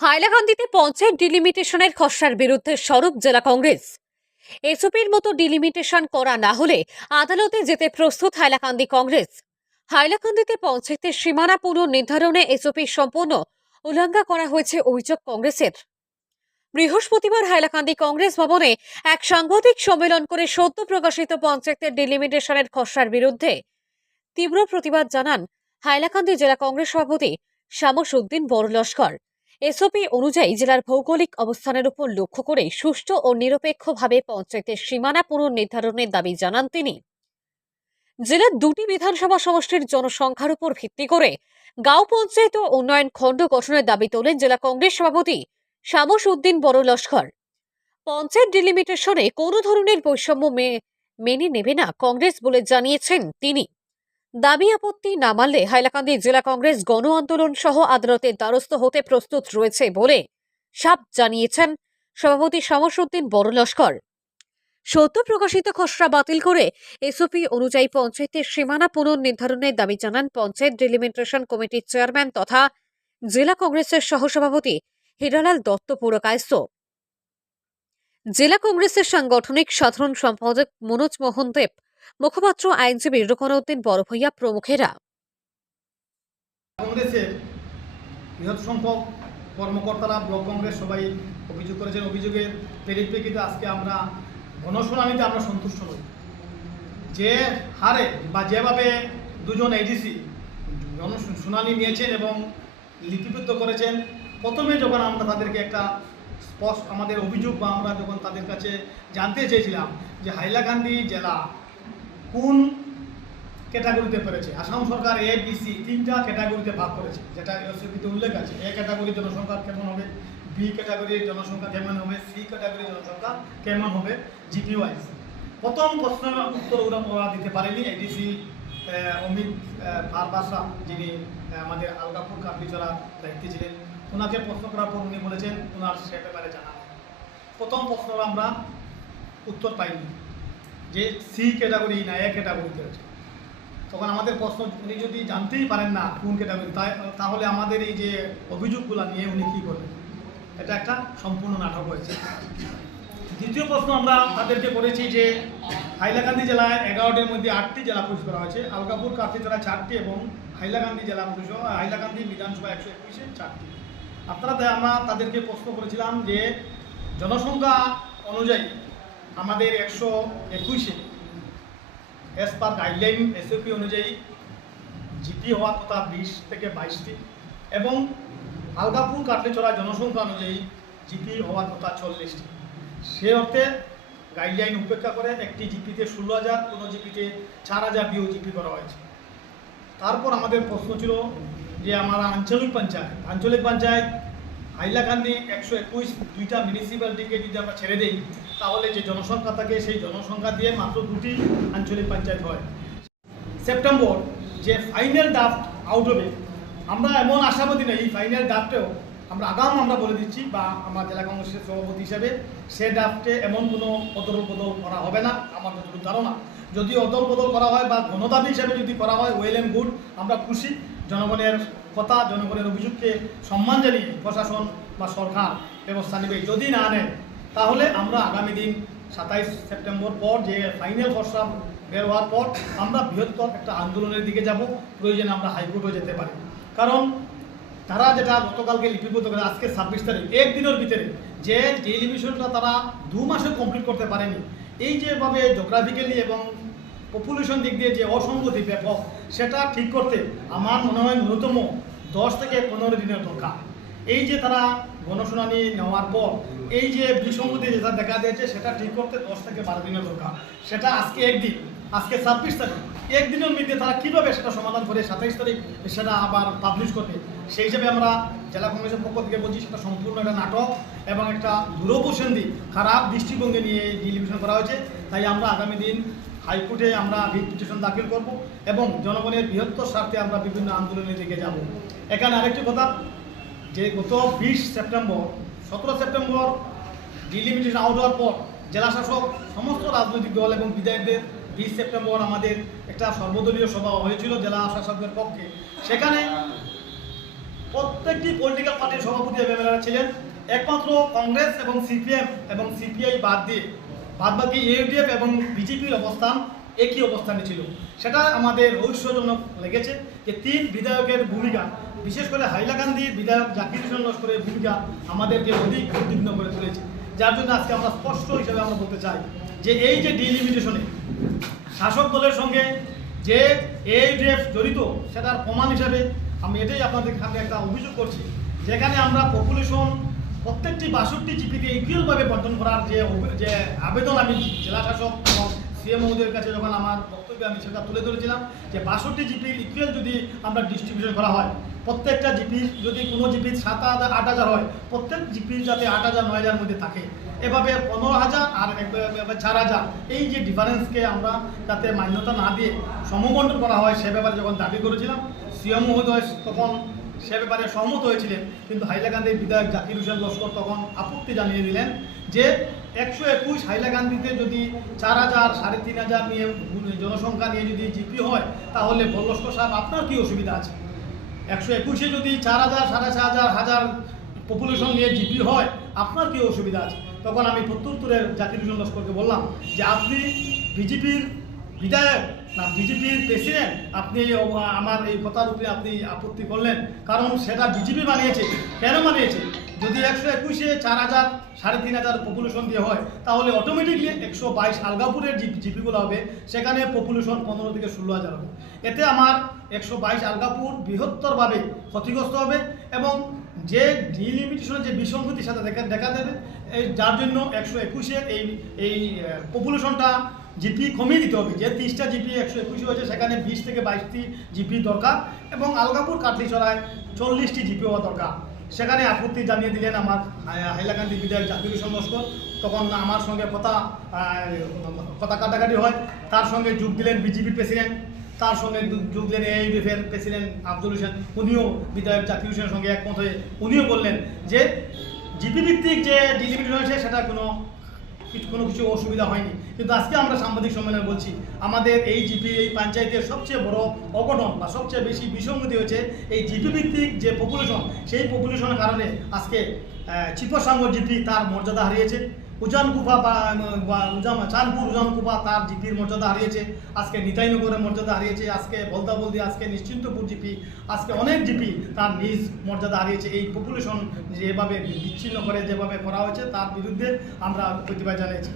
হাইলাকান্দিতে পঞ্চায়েত ডিলিমিটেশনের খসড়ার বিরুদ্ধে সরব জেলা কংগ্রেস। এসওপির মতো ডিলিমিটেশন করা না হলে আদালতে যেতে প্রস্তুত হাইলাকান্দি কংগ্রেস। হাইলাকান্দিতে পঞ্চায়েতের সীমানা পুনর্নির্ধারণে এসওপি সম্পূর্ণ উল্লঙ্ঘন করা হয়েছে অভিযোগ কংগ্রেসের। বৃহস্পতিবার হাইলাকান্দি কংগ্রেস ভবনে এক সাংবাদিক সম্মেলন করে সদ্য প্রকাশিত পঞ্চায়েতের ডিলিমিটেশনের খসড়ার বিরুদ্ধে তীব্র প্রতিবাদ জানান হাইলাকান্দি জেলা কংগ্রেস সভাপতি শামস উদ্দিন বড়লস্কর। এসওপি অনুযায়ী জেলার ভৌগোলিক অবস্থানের উপর লক্ষ্য করে সুষ্ঠু ও নিরপেক্ষভাবে পঞ্চায়েতের সীমানা পুনর্নির্ধারণের দাবি জানান তিনি। জেলার দুটি বিধানসভা সমষ্টির জনসংখ্যার উপর ভিত্তি করে গাঁও পঞ্চায়েত ও উন্নয়ন খণ্ড গঠনের দাবি তোলেন জেলা কংগ্রেস সভাপতি শামস উদ্দিন বড়লস্কর। পঞ্চায়েত ডিলিমিটেশনে কোনো ধরনের বৈষম্য মেনে নেবে না কংগ্রেস বলে জানিয়েছেন তিনি। দাবি আপত্তি না মানলে হাইলাকান্দি জেলা কংগ্রেস গণ আন্দোলন সহ আদালতের দ্বারস্থ হতে প্রস্তুত রয়েছে বলে সাফ জানিয়েছেন সভাপতি শামস উদ্দিন বড়লস্কর। সদ্য প্রকাশিত খসড়া বাতিল করে এসওপি অনুযায়ী পঞ্চায়েতের সীমানা পুনর্নির্ধারণের দাবি জানান পঞ্চায়েত ডিলিমিটেশন কমিটির চেয়ারম্যান তথা জেলা কংগ্রেসের সহসভাপতি হীরালাল দত্ত পুরকায়স্থ, জেলা কংগ্রেসের সাংগঠনিক সাধারণ সম্পাদক মনোজ মোহন দেব, মুখপাত্র আইনজীবী রুকনউদ্দিন বড়ভূঁইয়া প্রমুখেরা। কংগ্রেসের বৃহৎ সংখ্যক কর্মকর্তারা ব্লক কংগ্রেস সবাই অভিযোগ করেছেন। অভিযোগের পরিপ্রেক্ষিতে আজকে আমরা গণশুনানিতে আমরা সন্তুষ্ট নই। যে হারে বা যেভাবে দুজন এডিসি শুনানি নিয়েছেন এবং লিপিবদ্ধ করেছেন, প্রথমে যখন আমরা তাদেরকে একটা স্পষ্ট আমাদের অভিযোগ বা আমরা যখন তাদের কাছে জানতে চেয়েছিলাম যে হাইলাকান্দি জেলা কোন ক্যাটাগরিতে পড়েছে, আসাম সরকার এ বি সি তিনটা ক্যাটাগরিতে ভাগ করেছে, যেটা এসওপিতে উল্লেখ আছে। এ ক্যাটাগরির জনসংখ্যা কেমন হবে, বি ক্যাটাগরির জনসংখ্যা কেমন হবে, সি ক্যাটাগরির জনসংখ্যা কেমন হবে জিপি ওয়াইজ। প্রথম প্রশ্নের উত্তর ওরা দিতে পারেনি। এডিসি অমিত ফারবাসা, যিনি আমাদের আলগাপুর কাটলিচড়ার দায়িত্বে ছিলেন, ওনাকে প্রশ্ন করার পর উনি বলেছেন ওনার সে ব্যাপারে জানা নেই। প্রথম প্রশ্ন আমরা উত্তর পাইনি যে সি ক্যাটাগরি না এ ক্যাটাগরিতে আছে। তখন আমাদের প্রশ্ন, উনি যদি জানতেই পারেন না কোন ক্যাটাগরি, তাহলে আমাদের এই যে অভিযোগগুলো নিয়ে উনি কী করবেন? এটা একটা সম্পূর্ণ নাটক হয়েছে। দ্বিতীয় প্রশ্ন আমরা তাদেরকে করেছি যে হাইলাকান্দি জেলায় 11টির মধ্যে 8টি জেলা পুলিশ করা হয়েছে, আলগাপুর কাটলিচড়ায় 4টি এবং হাইলাকান্দি জেলা পুলিশ হাইলাকান্দি বিধানসভা 121-এ 4টি। আমরা তাদেরকে প্রশ্ন করেছিলাম যে জনসংখ্যা অনুযায়ী আমাদের 121-এ এস পার গাইডলাইন এসওপি অনুযায়ী জিপি হওয়ার কথা 20 থেকে 22টি এবং আলগাপুর কাটলিচড়া জনসংখ্যা অনুযায়ী জিপি হওয়ার কথা 40টি। সে অর্থে গাইডলাইন উপেক্ষা করে একটি জিপিতে 16,000, কোনো জিপিতে 4,000 জিপি করা হয়েছে। তারপর আমাদের প্রশ্ন ছিল যে আমরা আঞ্চলিক পঞ্চায়েত হাইলাকান্দি 121 দুইটা মিউনিসিপ্যালিটিকে যদি আমরা ছেড়ে দিই, তাহলে যে জনসংখ্যা থাকে সেই জনসংখ্যা দিয়ে মাত্র 2টি আঞ্চলিক পঞ্চায়েত হয়। সেপ্টেম্বর যে ফাইনাল ড্রাফট আউট হবে, আমরা এমন আশাবাদী নই। এই ফাইনাল ড্রাফটেও আমরা বলে দিচ্ছি বা আমরা জেলা কংগ্রেসের সভাপতি হিসেবে সে ড্রাফটে এমন কোনো অদল বদল করা হবে না আমার যতটুকু ধারণা। যদি অদল বদল করা হয় বা গণদাবি হিসাবে যদি করা হয়, ওয়েল অ্যান্ড গুড, আমরা খুশি। জনগণের কথা, জনগণের অভিযোগকে সম্মান জানিয়ে প্রশাসন বা সরকার ব্যবস্থা নেবে। যদি না নেয়, তাহলে আমরা আগামী দিন 27 সেপ্টেম্বর পর যে ফাইনাল খসড়া বের হওয়ার পর আমরা বৃহত্তর একটা আন্দোলনের দিকে যাব। প্রয়োজনে আমরা হাইকোর্টও যেতে পারি। কারণ তারা যেটা গতকালকে লিপিবদ্ধ করে আজকে 26 তারিখ, একদিনের ভিতরে যে ডিলিমিটেশনটা তারা 2 মাসে কমপ্লিট করতে পারেনি, এই যেভাবে জিওগ্রাফিক্যালি এবং পপুলেশন দিক দিয়ে যে অসঙ্গতি ব্যাপক, সেটা ঠিক করতে আমার মনে হয় ন্যূনতম 10 থেকে 15 দিনের দরকার। এই যে তারা গণশুনানি নেওয়ার পর এই যে বিসঙ্গতি যেটা দেখা দিয়েছে, সেটা ঠিক করতে 10 থেকে 12 দিনের দরকার। সেটা আজকে একদিন, আজকে 26 তারিখ, একদিনের মধ্যে তারা কীভাবে সেটা সমাধান করে 27 তারিখ সেটা আবার পাবলিশ করবে, সেই হিসেবে আমরা জেলা কংগ্রেসের পক্ষ থেকে বলছি সেটা সম্পূর্ণ একটা নাটক এবং একটা দূরপসন্ধি খারাপ দৃষ্টিভঙ্গি নিয়ে ডিলিমিটেশন করা হয়েছে। তাই আমরা আগামী দিন হাইকোর্টে আমরা রিট পিটিশন দাখিল করব এবং জনগণের বৃহত্তর স্বার্থে আমরা বিভিন্ন আন্দোলনের দিকে যাব। এখানে আরেকটি কথা, যে গত 20 সেপ্টেম্বর 17 সেপ্টেম্বর ডিলিমিটেশন আউট হওয়ার পর জেলা শাসক সমস্ত রাজনৈতিক দল এবং বিধায়কদের 20 সেপ্টেম্বর আমাদের একটা সর্বদলীয় সভা হয়েছিল জেলা শাসকের পক্ষে। সেখানে প্রত্যেকটি পলিটিক্যাল পার্টির সভাপতি এমএলএরা ছিলেন। একমাত্র কংগ্রেস এবং সিপিএম এবং সিপিআই বাদবাকি ইউডিএফ এবং বিজেপির অবস্থান একই অবস্থানে ছিল। সেটা আমাদের রহস্যজনক লেগেছে যে 3 বিধায়কের ভূমিকা, বিশেষ করে হাইলাকান্দির বিধায়ক জাকির হোসেন লস্করের ভূমিকা আমাদেরকে অধিক উদ্বিগ্ন করে তুলেছে। যার জন্য আজকে আমরা স্পষ্ট হিসেবে আমরা বলতে চাই যে এই যে ডিলিমিটেশনে শাসক দলের সঙ্গে যে এআইডিএফ জড়িত, সেটার প্রমাণ হিসেবে আমি এটাই আপনাদের সামনে একটা অভিযোগ করছি, যেখানে আমরা পপুলেশন প্রত্যেকটি 62 জিপিতে ইকুয়ালভাবে বন্টন করার যে আবেদন আমি জেলা শাসক এবং সিএম মহোদয়ের কাছে যখন আমার বক্তব্যে আমি সেটা তুলে ধরেছিলাম যে 62 জিপির ইকুয়াল যদি আমরা ডিস্ট্রিবিউশন করা হয়, প্রত্যেকটা জিপি যদি কোনো জিপির 7,000 8,000 হয়, প্রত্যেক জিপির যাতে 8,000 9,000 মধ্যে থাকে, এভাবে 15,000 আর 4,000 এই যে ডিফারেন্সকে আমরা যাতে মান্যতা না দিয়ে সমবন্টন করা হয়, সে ব্যাপারে যখন দাবি করেছিলাম, সিএম মহোদয় তখন সে ব্যাপারে সহমত হয়েছিলেন। কিন্তু হাইলাকান্দির বিধায়ক জাকির হোসেন লস্কর তখন আপত্তি জানিয়ে দিলেন যে 121 হাইলাকান্দিতে যদি 4,000 3,500 নিয়ে জনসংখ্যা নিয়ে যদি জিপি হয়, তাহলে লস্কর সাহেব আপনার কী অসুবিধা আছে? 121-এ যদি 4,000 4,500 1000 পপুলেশন নিয়ে জিপি হয়, আপনার কী অসুবিধা আছে? তখন আমি প্রত্যুত্তরে জাকির হোসেন লস্করকে বললাম যে আপনি বিজেপির বিধায়ক না বিজেপির প্রেসিডেন্ট, আপনি আমার এই কথার উপরে আপনি আপত্তি করলেন, কারণ সেটা বিজেপি বানিয়েছে। কেন বানিয়েছে? যদি 121-এ 4,000 3,500 পপুলেশন দিয়ে হয়, তাহলে অটোমেটিকলি 122 আলগাপুরের জিপিগুলো হবে, সেখানে পপুলেশন 15 থেকে 16,000 হবে। এতে আমার 122 আলগাপুর বৃহত্তরভাবে ক্ষতিগ্রস্ত হবে এবং যে ডিলিমিটেশনের যে বিসংগতির সাথে দেখা দেবে, যার জন্য 121-এর এই পপুলেশনটা জিপি কমিয়ে দিতে হবে। যে 30টা জিপি 121 হয়েছে, সেখানে 20 থেকে 22টি জিপি দরকার এবং আলগাপুর কাটলিছড়ায় 40টি জিপি হওয়া দরকার। সেখানে আপত্তি জানিয়ে দিলেন আমার হাইলাকান্দি বিধায়ক জাকির হোসেন লস্কর। তখন আমার সঙ্গে কথা কাটাকাটি হয়, তার সঙ্গে যোগ দিলেন বিজেপি প্রেসিডেন্ট, তার সঙ্গে যোগ দিলেন এআইডিএফের প্রেসিডেন্ট আব্দুল হোসেন। উনিও বিধায়ক জাকির হোসেনের সঙ্গে একমত হয়ে উনিও বললেন যে জিপি ভিত্তিক যে ডিলিমিটেশন হয়েছে সেটা কোনো কিছু অসুবিধা হয়নি। কিন্তু আজকে আমরা সাংবাদিক সম্মেলনে বলছি, আমাদের এই জিপি এই পঞ্চায়েতের সবচেয়ে বড় অঘটন বা সবচেয়ে বেশি বিসংগতি হয়েছে এই জিপি ভিত্তিক যে পপুলেশন, সেই পপুলেশনের কারণে আজকে চিপসাঙ্গ জিপি তার মর্যাদা হারিয়েছে, উজানকুপা চাঁদপুর উজানকুপা তার জিপির মর্যাদা হারিয়েছে, আজকে নিতাইনগরের মর্যাদা হারিয়েছে, আজকে বলদাবলদি, আজকে নিশ্চিন্তপুর জিপি, আজকে অনেক জিপি তার নিজ মর্যাদা হারিয়েছে। এই পপুলেশন যেভাবে বিচ্ছিন্ন করে যেভাবে করা হয়েছে, তার বিরুদ্ধে আমরা প্রতিবাদ জানিয়েছি।